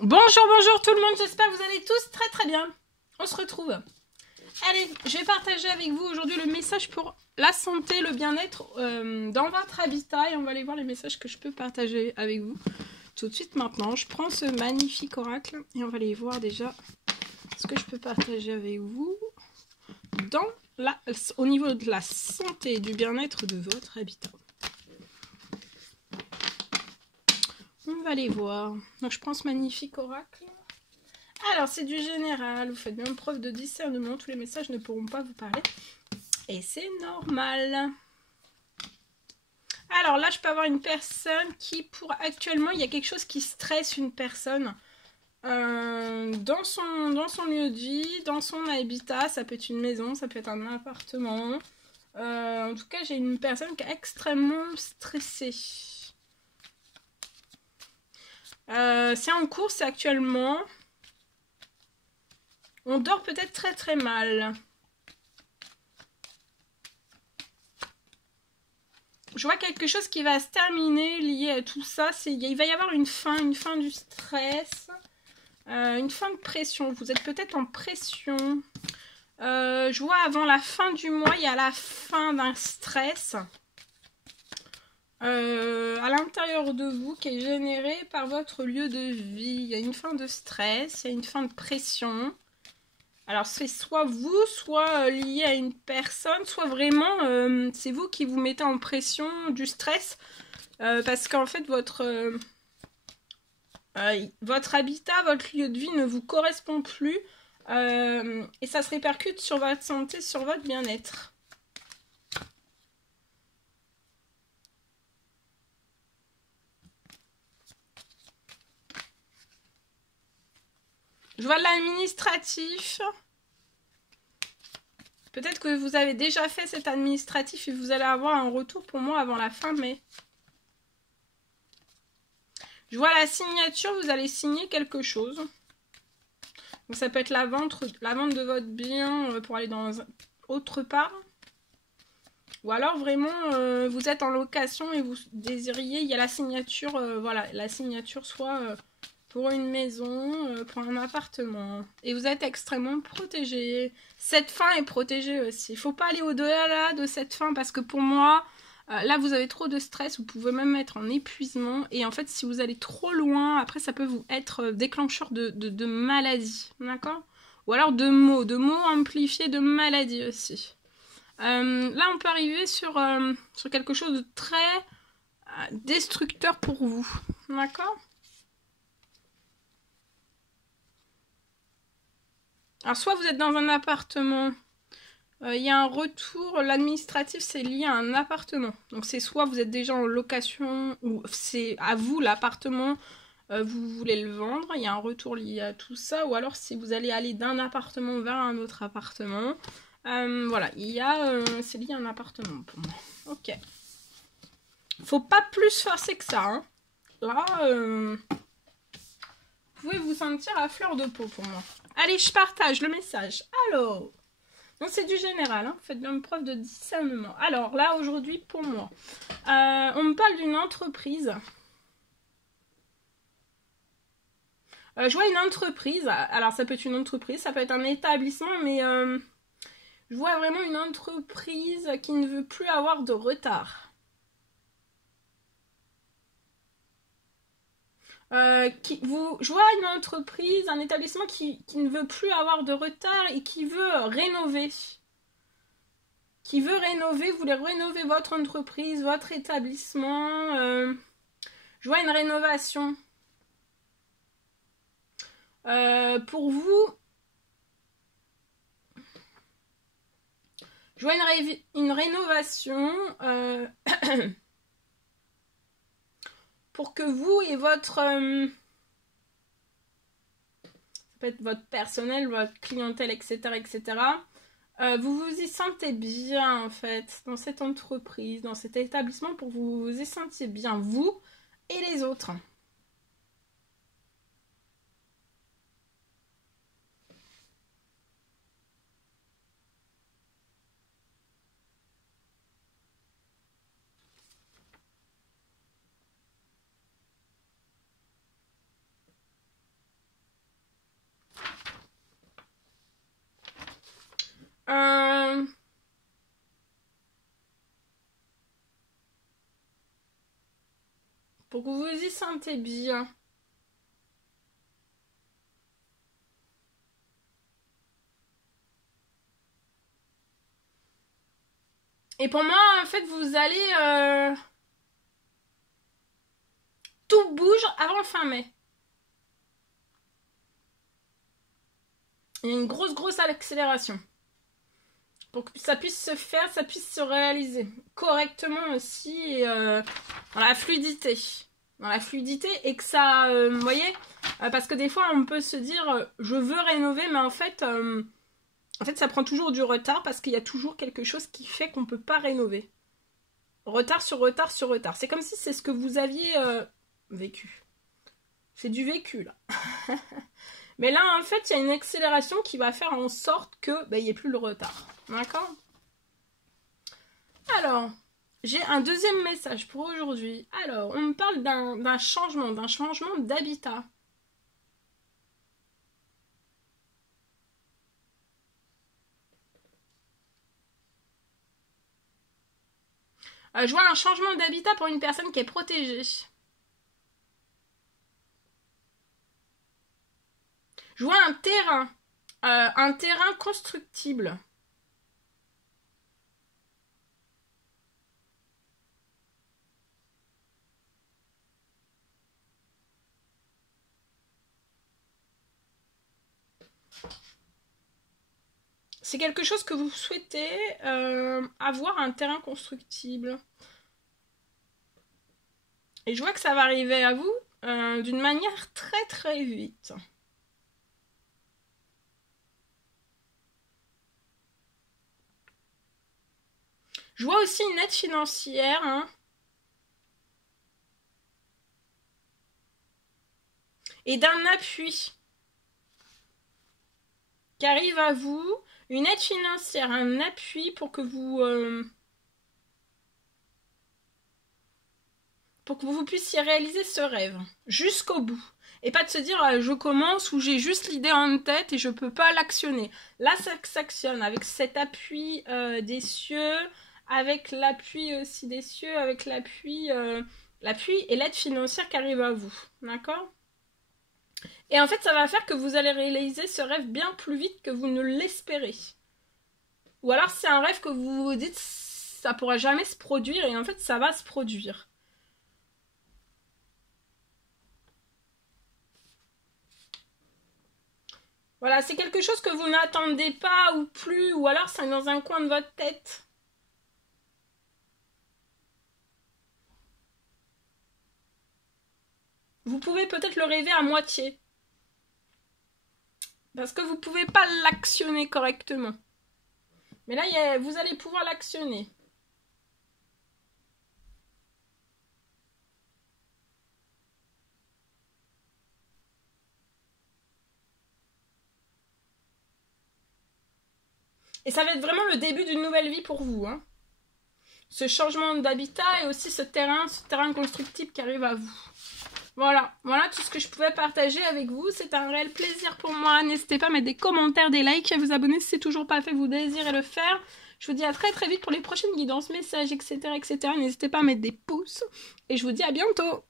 Bonjour, bonjour tout le monde, j'espère que vous allez tous très très bien. On se retrouve. Allez, je vais partager avec vous aujourd'hui le message pour la santé, le bien-être dans votre habitat. Et on va aller voir les messages que je peux partager avec vous tout de suite maintenant. Je prends ce magnifique oracle et on va aller voir déjà ce que je peux partager avec vous au niveau de la santé et du bien-être de votre habitat. On va aller voir. Donc je prends ce magnifique oracle. Alors c'est du général, vous faites bien preuve de discernement, tous les messages ne pourront pas vous parler. Et c'est normal. Alors là je peux avoir une personne qui actuellement il y a quelque chose qui stresse une personne dans son lieu de vie, dans son habitat, ça peut être une maison, ça peut être un appartement. En tout cas j'ai une personne qui est extrêmement stressée. C'est en cours, c'est actuellement. On dort peut-être très très mal. Je vois quelque chose qui va se terminer lié à tout ça. Il va y avoir une fin du stress, une fin de pression. Vous êtes peut-être en pression. Je vois avant la fin du mois, il y a la fin d'un stress à l'intérieur de vous qui est généré par votre lieu de vie. Il y a une fin de stress, il y a une fin de pression. Alors c'est soit vous, soit lié à une personne, soit vraiment c'est vous qui vous mettez en pression, du stress, parce qu'en fait votre habitat, votre lieu de vie ne vous correspond plus, et ça se répercute sur votre santé, sur votre bien-être. Je vois l'administratif. Peut-être que vous avez déjà fait cet administratif et vous allez avoir un retour pour moi avant la fin mai. Je vois la signature, vous allez signer quelque chose. Donc ça peut être la vente de votre bien pour aller dans autre part. Ou alors vraiment vous êtes en location et vous désiriez, il y a la signature, voilà, la signature soit pour une maison, pour un appartement. Et vous êtes extrêmement protégé. Cette fin est protégée aussi. Il ne faut pas aller au-delà de cette fin parce que pour moi, là vous avez trop de stress, vous pouvez même être en épuisement. Et en fait, si vous allez trop loin, après ça peut vous être déclencheur de maladies. D'accord? Ou alors de mots amplifiés de maladies aussi. Là, on peut arriver sur quelque chose de très destructeur pour vous. D'accord? Alors, soit vous êtes dans un appartement, il y a un retour, l'administratif, c'est lié à un appartement. Donc, c'est soit vous êtes déjà en location, ou c'est à vous l'appartement, vous voulez le vendre, il y a un retour lié à tout ça, ou alors si vous allez aller d'un appartement vers un autre appartement. Voilà, c'est lié à un appartement pour moi. Ok. Faut pas plus forcer que ça. Hein. Là, vous pouvez vous sentir à fleur de peau pour moi. Allez, je partage le message. Alors, donc c'est du général. Hein. Faites bien preuve de discernement. Alors là, aujourd'hui, pour moi, on me parle d'une entreprise. Je vois une entreprise. Alors, ça peut être une entreprise, ça peut être un établissement, mais je vois vraiment une entreprise qui ne veut plus avoir de retard. Je vois une entreprise, un établissement qui ne veut plus avoir de retard et qui veut rénover. Vous voulez rénover votre entreprise, votre établissement. Je vois une rénovation. Pour vous, je vois une rénovation pour que vous et votre... ça peut être votre personnel, votre clientèle, etc. etc. Vous vous y sentez bien en fait dans cette entreprise, dans cet établissement pour que vous vous y sentiez bien vous et les autres. pour que vous vous y sentez bien. Et pour moi, en fait, vous allez... Tout bouge avant fin mai. Il y a une grosse accélération. Pour que ça puisse se faire, ça puisse se réaliser correctement aussi dans la fluidité. Dans la fluidité et que ça... vous voyez parce que des fois, on peut se dire je veux rénover, mais en fait, ça prend toujours du retard parce qu'il y a toujours quelque chose qui fait qu'on ne peut pas rénover. Retard sur retard sur retard. C'est comme si c'est ce que vous aviez vécu. C'est du vécu, là. Mais là, en fait, il y a une accélération qui va faire en sorte que il n'y ait plus le retard. D'accord? Alors, j'ai un deuxième message pour aujourd'hui. Alors, on me parle d'un changement d'habitat. Je vois un changement d'habitat pour une personne qui est protégée. Je vois un terrain constructible. C'est quelque chose que vous souhaitez avoir un terrain constructible. Et je vois que ça va arriver à vous d'une manière très vite. Je vois aussi une aide financière. Hein. Et d'un appui qui arrive à vous. Une aide financière, un appui pour que vous puissiez réaliser ce rêve jusqu'au bout. Et pas de se dire je commence ou j'ai juste l'idée en tête et je peux pas l'actionner. Là, ça s'actionne avec cet appui des cieux, avec l'appui aussi des cieux, avec l'appui et l'aide financière qui arrive à vous. D'accord ? Et en fait, ça va faire que vous allez réaliser ce rêve bien plus vite que vous ne l'espérez. Ou alors, c'est un rêve que vous vous dites, ça pourra jamais se produire, et en fait, ça va se produire. Voilà, c'est quelque chose que vous n'attendez pas ou plus, ou alors c'est dans un coin de votre tête. Vous pouvez peut-être le rêver à moitié. Parce que vous ne pouvez pas l'actionner correctement. Mais là, vous allez pouvoir l'actionner. Et ça va être vraiment le début d'une nouvelle vie pour vous. Hein. Ce changement d'habitat et aussi ce terrain constructible qui arrive à vous. Voilà tout ce que je pouvais partager avec vous. C'est un réel plaisir pour moi. N'hésitez pas à mettre des commentaires, des likes, à vous abonner si c'est toujours pas fait, vous désirez le faire. Je vous dis à très vite pour les prochaines guidances, messages, etc. N'hésitez pas à mettre des pouces. Et je vous dis à bientôt.